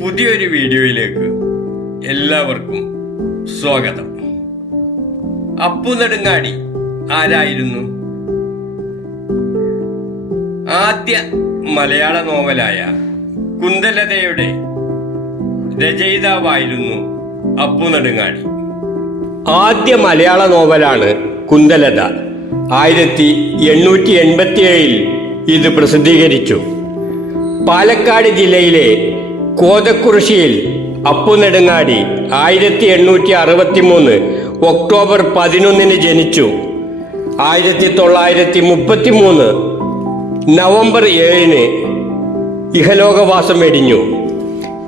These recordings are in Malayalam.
പുതിയൊരു വീഡിയോയിലേക്ക് എല്ലാവർക്കും സ്വാഗതം. അപ്പു നെടുങ്ങാടി ആരായിരുന്നു? ആദ്യ മലയാള നോവലായ കുന്തലതയുടെ രചയിതാവായിരുന്നു അപ്പു നെടുങ്ങാടി. ആദ്യ മലയാള നോവലാണ് കുന്തലത. 1887 ഇത് പ്രസിദ്ധീകരിച്ചു. പാലക്കാട് ജില്ലയിലെ കോതക്കുറിശ്ശിയിൽ അപ്പു നെടുങ്ങാടി 1863 ഒക്ടോബർ 11 ജനിച്ചു. 1933 നവംബർ 7 ഇഹലോകവാസം വെടിഞ്ഞു.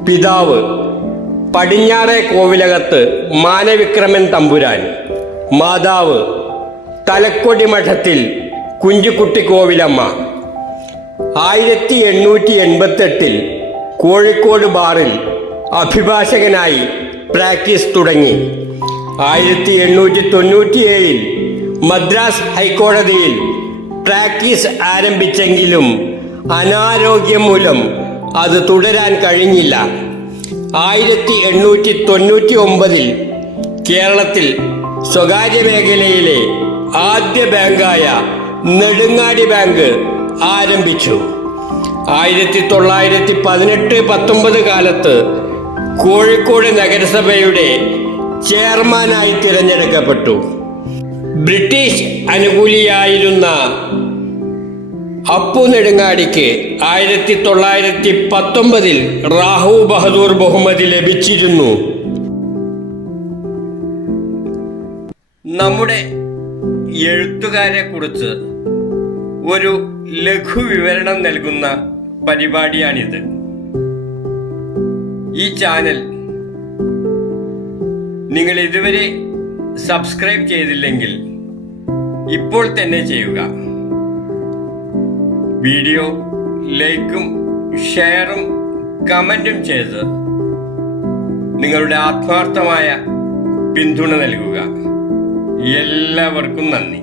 പിതാവ് പടിഞ്ഞാറേ കോവിലകത്ത് മാനവിക്രമൻ തമ്പുരാൻ, മാതാവ് തലക്കൊടി മഠത്തിൽ കുഞ്ചുകുട്ടി കോവിലമ്മ. 1888 കോഴിക്കോട് ബാറിൽ അഭിഭാഷകനായി പ്രാക്ടീസ് തുടങ്ങി. 1897 മദ്രാസ് ഹൈക്കോടതിയിൽ പ്രാക്ടീസ് ആരംഭിച്ചെങ്കിലും അനാരോഗ്യം മൂലം അത് തുടരാൻ കഴിഞ്ഞില്ല. 1899 കേരളത്തിൽ സ്വകാര്യ മേഖലയിലെ ആദ്യ ബാങ്കായ നെടുങ്ങാടി ബാങ്ക് ആരംഭിച്ചു. 1918-19 കാലത്ത് കോഴിക്കോട് നഗരസഭയുടെ ചെയർമാനായി തിരഞ്ഞെടുക്കപ്പെട്ടു. ബ്രിട്ടീഷ് അനുകൂലിയായിരുന്ന അപ്പു നെടുങ്ങാടിക്ക് 1919 റാഹു ബഹദൂർ ബഹുമതി ലഭിച്ചിരുന്നു. നമ്മുടെ എഴുത്തുകാരെ കുറിച്ച് ഒരു ലഘു വിവരണം നൽകുന്ന പരിപാടിയാണിത്. ഈ ചാനൽ നിങ്ങൾ ഇതുവരെ സബ്സ്ക്രൈബ് ചെയ്തില്ലെങ്കിൽ ഇപ്പോൾ തന്നെ ചെയ്യുക. വീഡിയോ ലൈക്കും ഷെയറും കമന്റും ചെയ്ത് നിങ്ങളുടെ ആത്മാർത്ഥമായ പിന്തുണ നൽകുക. എല്ലാവർക്കും നന്ദി.